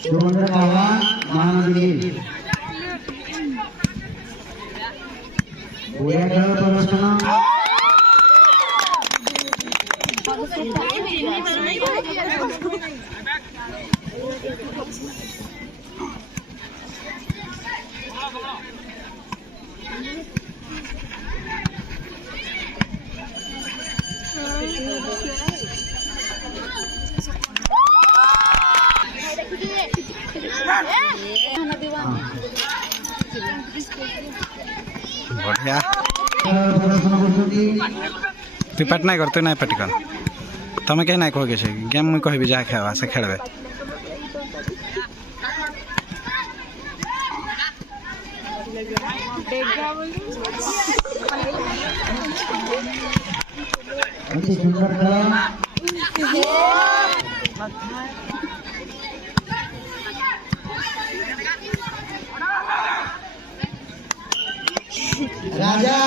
Jumlah kawan Managil. Buya kalau perasaan. बढ़िया तु पाट ना कर तु ना पाट कर तमे कहीं ना कह गेम मुझे कहबी जहाँ खेवा से खेलबे Raja.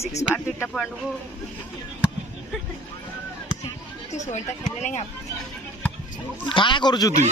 Six part itu point को तू सोचता खेलने नहीं आप कहाँ करू तु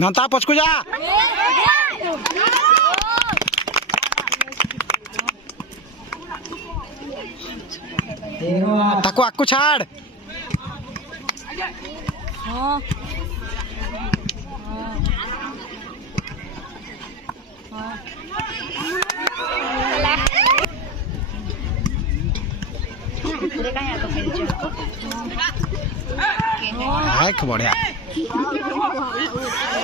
नंता पछकु जा ताको आकु छाड़ हाँ बढ़िया